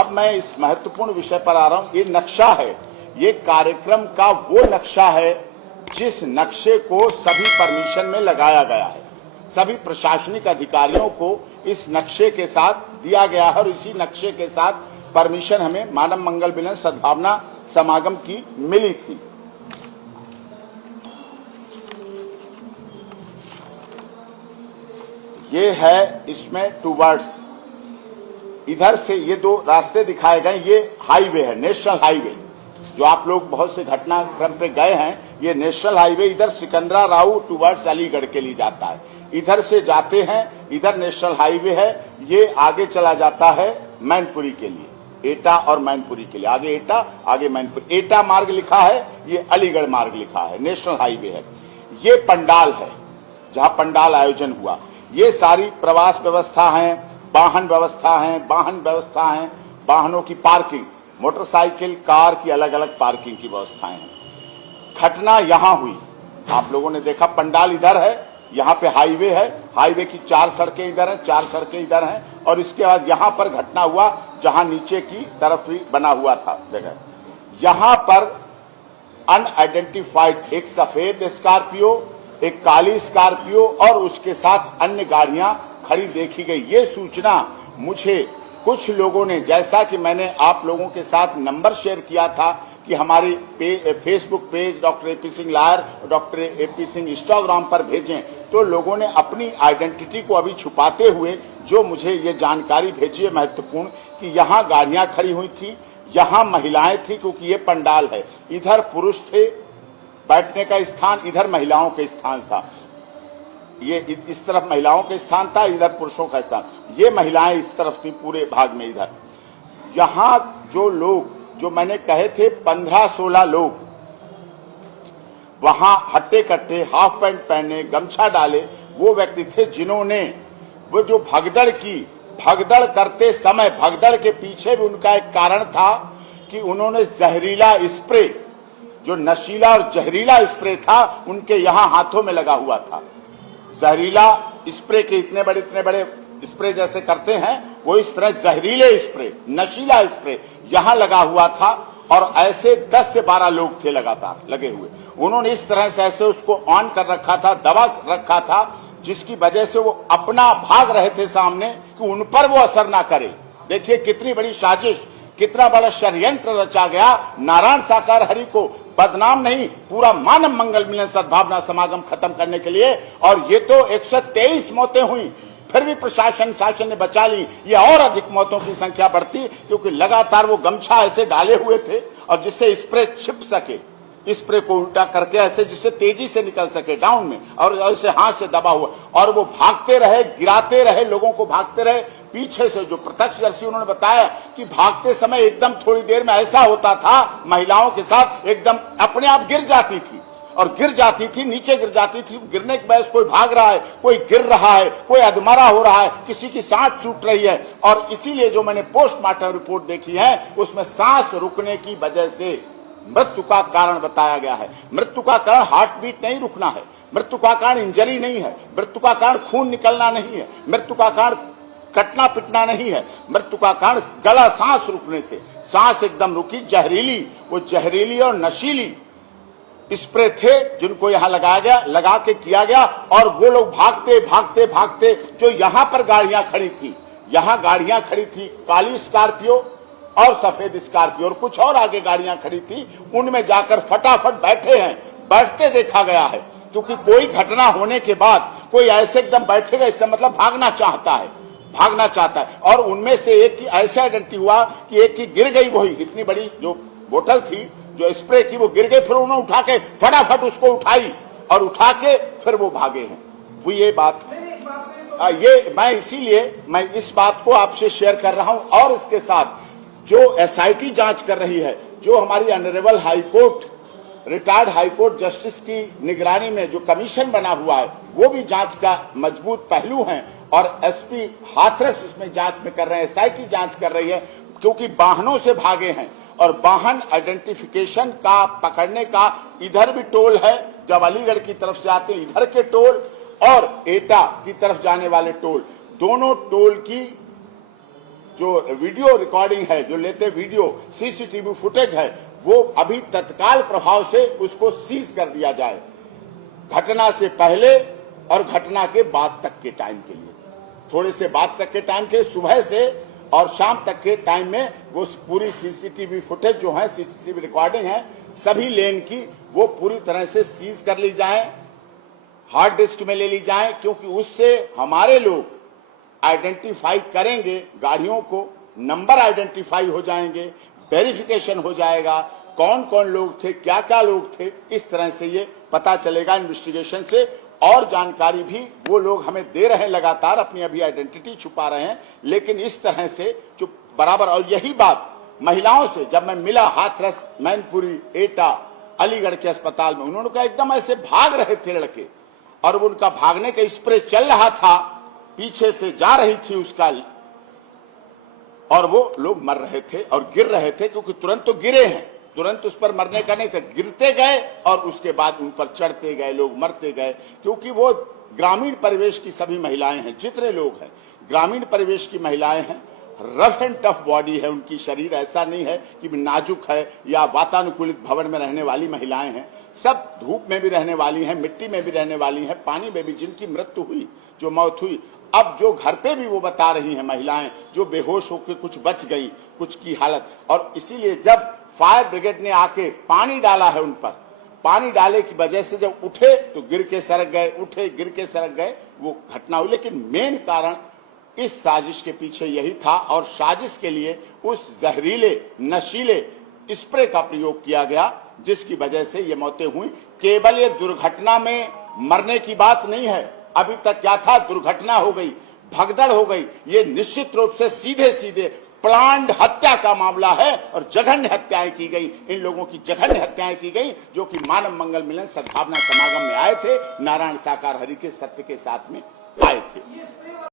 अब मैं इस महत्वपूर्ण विषय पर आ रहा हूं। ये नक्शा है, ये कार्यक्रम का वो नक्शा है जिस नक्शे को सभी परमिशन में लगाया गया है। सभी प्रशासनिक अधिकारियों को इस नक्शे के साथ दिया गया है और इसी नक्शे के साथ परमिशन हमें मानव मंगल मिलन सद्भावना समागम की मिली थी। ये है इसमें टूवर्ड्स, इधर से ये दो रास्ते दिखाए गए। ये हाईवे है, नेशनल हाईवे, जो आप लोग बहुत से घटनाक्रम पे गए हैं। ये नेशनल हाईवे इधर सिकंदरा राव टूवर्ड्स अलीगढ़ के लिए जाता है। इधर से जाते हैं, इधर नेशनल हाईवे है, ये आगे चला जाता है मैनपुरी के लिए, एटा और मैनपुरी के लिए। आगे एटा, आगे मैनपुरी। एटा मार्ग लिखा है, ये अलीगढ़ मार्ग लिखा है, नेशनल हाईवे है। ये पंडाल है जहां पंडाल आयोजन हुआ। ये सारी प्रवास व्यवस्था है, वाहन व्यवस्था है, वाहनों की पार्किंग, मोटरसाइकिल कार की अलग अलग पार्किंग की व्यवस्थाएं हैं। घटना यहां हुई, आप लोगों ने देखा पंडाल इधर है, यहाँ पे हाईवे है, हाईवे की 4 सड़कें इधर हैं, 4 सड़कें इधर हैं, और इसके बाद यहाँ पर घटना हुआ जहां नीचे की तरफ भी बना हुआ था जगह। यहाँ पर अनआइडेंटिफाइड एक सफेद स्कॉर्पियो, एक काली स्कॉर्पियो और उसके साथ अन्य गाड़ियां खड़ी देखी गई। ये सूचना मुझे कुछ लोगों ने, जैसा कि मैंने आप लोगों के साथ नंबर शेयर किया था कि हमारी Facebook page doctor AP Singh लायर, डॉक्टर एपी सिंह इंस्टाग्राम पर भेजें, तो लोगों ने अपनी आइडेंटिटी को अभी छुपाते हुए जो मुझे ये जानकारी भेजी है महत्वपूर्ण, कि यहाँ गाड़ियां खड़ी हुई थी, यहाँ महिलाएं थी, क्योंकि ये पंडाल है। इधर पुरुष थे, बैठने का स्थान, इधर महिलाओं का स्थान था। ये इस तरफ महिलाओं का स्थान था, इधर पुरुषों का स्थान। ये महिलाएं इस तरफ थी पूरे भाग में। इधर यहाँ जो लोग, जो मैंने कहे थे 15-16 लोग, वहां हट्टे कट्टे हाफ पैंट पहने, गमछा डाले, वो व्यक्ति थे जिन्होंने वो जो भगदड़ की, भगदड़ करते समय, भगदड़ के पीछे भी उनका एक कारण था कि उन्होंने जहरीला स्प्रे, जो नशीला और जहरीला स्प्रे था, उनके यहां हाथों में लगा हुआ था। जहरीला स्प्रे के इतने बड़े स्प्रे जैसे करते हैं, वो इस तरह जहरीले स्प्रे, नशीला स्प्रे यहां लगा हुआ था, और ऐसे 10 से 12 लोग थे लगातार लगे हुए। उन्होंने इस तरह से ऐसे उसको ऑन कर रखा था, दबा रखा था, जिसकी वजह से वो अपना भाग रहे थे सामने कि उन पर वो असर ना करे। देखिए कितनी बड़ी साजिश, कितना बड़ा षड्यंत्र रचा गया नारायण साकार हरि को बदनाम नहीं, पूरा मानव मंगल मिलन सद्भावना समागम खत्म करने के लिए। और ये तो 123 मौतें हुई, फिर भी प्रशासन शासन ने बचा ली। ये और अधिक मौतों की संख्या बढ़ती, क्योंकि लगातार वो गमछा ऐसे डाले हुए थे और जिससे स्प्रे छिप सके, स्प्रे को उल्टा करके ऐसे जिससे तेजी से निकल सके डाउन में, और ऐसे हाथ से दबा हुआ, और वो भागते रहे, गिराते रहे, लोगों को भागते रहे। पीछे से जो प्रत्यक्षदर्शी उन्होंने बताया कि भागते समय एकदम थोड़ी देर में ऐसा होता था, महिलाओं के साथ एकदम अपने आप गिर जाती थी, और गिर जाती थी, नीचे गिर जाती थी। गिरने के बाद कोई भाग रहा है, कोई गिर रहा है, कोई अधमरा हो रहा है, किसी की सांस छूट रही है। और इसीलिए जो मैंने पोस्टमार्टम रिपोर्ट देखी है, उसमें सांस रुकने की वजह से मृत्यु का कारण बताया गया है। मृत्यु का कारण हार्ट बीट नहीं रुकना है, मृत्यु का कारण इंजरी नहीं है, मृत्यु का कारण खून निकलना नहीं है, मृत्यु का कारण कटना पिटना नहीं है, मृत्यु का कारण गला सांस रुकने से, सांस एकदम रुकी। जहरीली, वो जहरीली और नशीली स्प्रे थे जिनको यहाँ लगाया गया, लगा के किया गया। और वो लोग भागते भागते भागते, जो यहाँ पर गाड़ियां खड़ी थी, यहाँ गाड़ियां खड़ी थी, काली स्कॉर्पियो और सफेद स्कॉर्पियो, और कुछ और आगे गाड़ियां खड़ी थी, उनमें जाकर फटाफट बैठे हैं। बैठते देखा गया है, क्योंकि कोई घटना होने के बाद कोई ऐसे एकदम बैठेगा, इससे मतलब भागना चाहता है, भागना चाहता है। और उनमें से एक की ऐसे आइडेंटिटी हुआ कि एक की गिर गई, वही इतनी बड़ी जो बोतल थी जो स्प्रे की, वो गिर गई, फिर उन्होंने उठा के फटाफट उसको उठाई और उठा के फिर वो भागे हैं। वो ये बात, ये मैं इसीलिए मैं इस बात को आपसे शेयर कर रहा हूं। और इसके साथ जो एसआईटी जांच कर रही है, जो हमारी honourable high court, retired high court justice की निगरानी में जो कमीशन बना हुआ है, वो भी जांच का मजबूत पहलू है। और एसपी हाथरस इसमें जांच में कर रहे हैं, एसआईटी जांच कर रही है, क्योंकि वाहनों से भागे हैं। और वाहन आइडेंटिफिकेशन का पकड़ने का इधर भी टोल है, जब अलीगढ़ की तरफ से आते हैं इधर के टोल, और एटा की तरफ जाने वाले टोल, दोनों टोल की जो वीडियो रिकॉर्डिंग है, जो लेते वीडियो सीसीटीवी फुटेज है, वो अभी तत्काल प्रभाव से उसको सीज कर दिया जाए, घटना से पहले और घटना के बाद तक के टाइम के लिए। थोड़े से बाद तक के टाइम के, सुबह से और शाम तक के टाइम में वो पूरी सीसीटीवी फुटेज जो है, सीसीटीवी रिकॉर्डिंग है सभी लेन की, वो पूरी तरह से सीज कर ली जाए, हार्ड डिस्क में ले ली जाए, क्योंकि उससे हमारे लोग आइडेंटिफाई करेंगे गाड़ियों को, नंबर आइडेंटिफाई हो जाएंगे, वेरिफिकेशन हो जाएगा, कौन कौन लोग थे, क्या क्या लोग थे, इस तरह से ये पता चलेगा इन्वेस्टिगेशन से। और जानकारी भी वो लोग हमें दे रहे हैं लगातार, अपनी अभी आइडेंटिटी छुपा रहे हैं, लेकिन इस तरह से जो बराबर। और यही बात महिलाओं से जब मैं मिला, हाथरस, मैनपुरी, एटा, अलीगढ़ के अस्पताल में, उन्होंने कहा एकदम ऐसे भाग रहे थे लड़के, और उनका भागने का स्प्रे चल रहा था, पीछे से जा रही थी उसका, और वो लोग मर रहे थे और गिर रहे थे, क्योंकि तुरंत तो गिरे हैं, तुरंत उस पर मरने का नहीं था, गिरते गए और उसके बाद उन पर चढ़ते गए, लोग मरते गए, क्योंकि वो ग्रामीण परिवेश की सभी महिलाएं हैं, जितने लोग हैं ग्रामीण परिवेश की महिलाएं हैं, रफ एंड टफ बॉडी है उनकी, शरीर ऐसा नहीं है कि नाजुक है या वातानुकूलित भवन में रहने वाली महिलाएं हैं, सब धूप में भी रहने वाली हैं, मिट्टी में भी रहने वाली हैं, पानी में भी, जिनकी मृत्यु हुई, जो मौत हुई। अब जो घर पे भी वो बता रही हैं महिलाएं, जो बेहोश होकर कुछ बच गई, कुछ की हालत, और इसीलिए जब फायर ब्रिगेड ने आके पानी डाला है उन पर, पानी डाले की वजह से जब उठे तो गिर के सड़क गए, उठे गिर के सड़क गए, वो घटना हुई। लेकिन मेन कारण इस साजिश के पीछे यही था, और साजिश के लिए उस जहरीले नशीले स्प्रे का प्रयोग किया गया, जिसकी वजह से ये मौतें हुई। केवल ये दुर्घटना में मरने की बात नहीं है, अभी तक क्या था, दुर्घटना हो गई, भगदड़ हो गई, ये निश्चित रूप से सीधे सीधे प्लान्ड हत्या का मामला है, और जघन्य हत्याएं की गई, इन लोगों की जघन्य हत्याएं की गई, जो कि मानव मंगल मिलन सद्भावना समागम में आए थे, नारायण साकार हरि के सत्य के साथ में आए थे।